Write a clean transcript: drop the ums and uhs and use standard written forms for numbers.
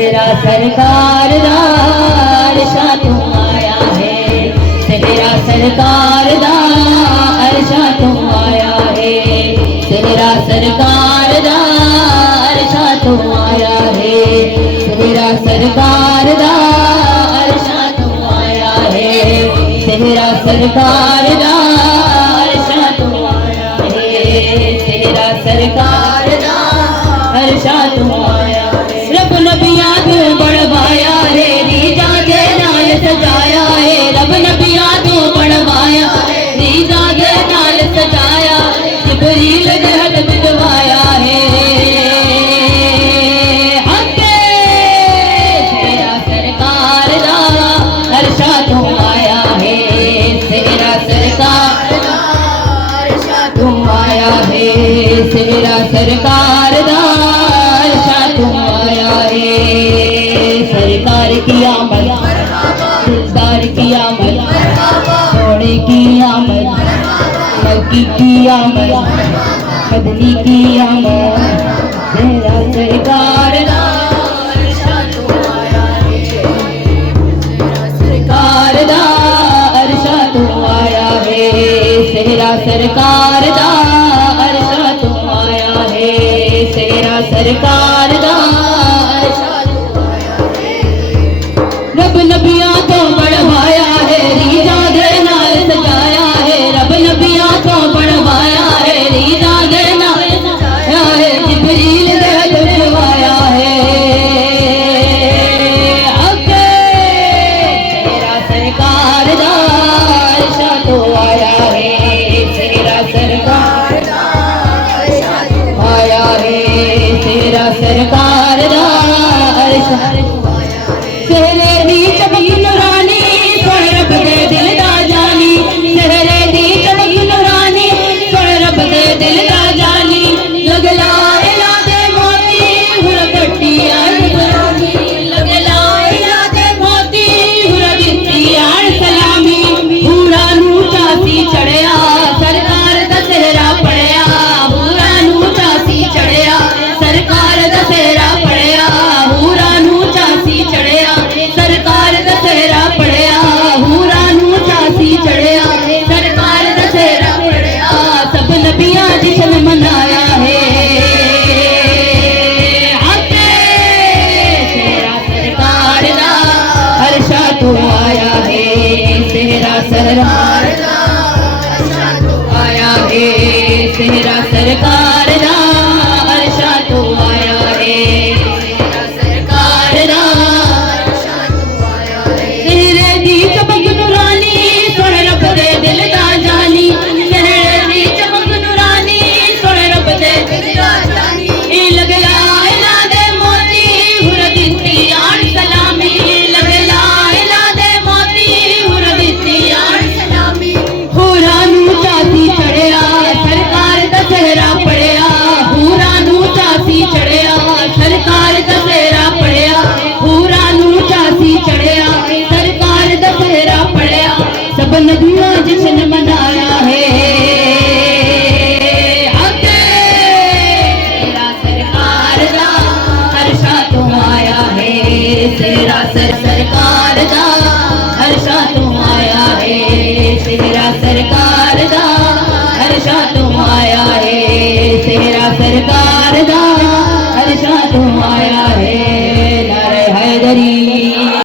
सेहरा सरकार दा अरशा तू आया है, सेहरा सरकार दा अरशा तू आया है, सेहरा सरकार दा अरशा तू आया है, सेहरा सरकार दा अरशा तू आया है, सेहरा सरकार दा अरशा तू आया है, सेहरा सरकार दा अरशा तू आया है। रब नबियां तू बढ़वाया रे, रीजा दे नाल सजाया है, रब नबियां तू बढ़वाया, रीजा दे नाल सजाया, जिबरील दे हथ मिलवाया है। तेरा सरकार दा अरशा तू आया है, तेरा सरकार दा अरशा तू आया है, तेरा सरकार दा अरशा तू आया है। सरकार की आमद, दिलदार की आमद, सोने की आमद, मक्की की आमद, मदनी की आमद, तेरा सरकार दा अरशा तू आया है, तेरा सरकार दा अरशा तू आया है, तेरा सरकार दा अरशा तू आया है, तेरा सरकार दा अरशा तू आया है। रब नबियां को बढ़वाया है, रीजा दे नाल सजाया है, रब नबियां को बढ़वाया है, रीजा दे नाल सजाया है, जिबरील दे हथ मिलवाया है। तेरा सरकार दा अरशा तू आया है, तेरा सरकार दा अरशा तू आया है, तेरा सरकार दा अरशा तू आया है। सेहरे दी चमक नूरानी, सोहण रब दे दिल दा जानी, सेहरे दी चमक नूरानी, सोहण रब दे दिल दा जानी, लगला इला दे मोती हुर कट्टी आन सलामी, लगला इला दे मोती हुर दित्ती आन सलामी, पूरा नू चासी चढ़िया, सरकार दा सेहरा पड़िया, पूरा नू चासी चढ़िया, सरकार दा सेहरा पड़िया, पूरा नू चासी चढ़िया, सरकार दा सेहरा पड़िया, पूरा नू चासी चढ़िया, सरकार दा सेहरा पड़िया, सब नबियां जिशन मनाया है। तेरा सरकार दा अरशा तू आया है, तेरा सरकार दा अरशा तू आया है, तेरा सरकार दा अरशा तू आया है, तेरा सरकार दा अरशा तू आया है। तेरे दी चमक नूरानी, सोहण रब दे दिल दा जानी, तेरे दी चमक नूरानी, सोहण रब दे दिल दा जानी, लगला इला दे मोती हुर दित्ती आन सलामी, लगला इला दे मोती हुर दित्ती आन सलामी, पूरा नू चासी चढ़िया, सरकार दा सेहरा पड़िया, पूरा नू चासी चढ़िया, सरकार दा सेहरा पड़िया, पूरा नू चासी चढ़िया, सरकार दा सेहरा पड़िया, सब नबियां जिशन मनाया है। तेरा सरकार दा अरशा तू आया है, तेरा सरकार दा अरशा तू आया है, तेरा सरकार दा अरशा तू आया है, तेरा सरकार दा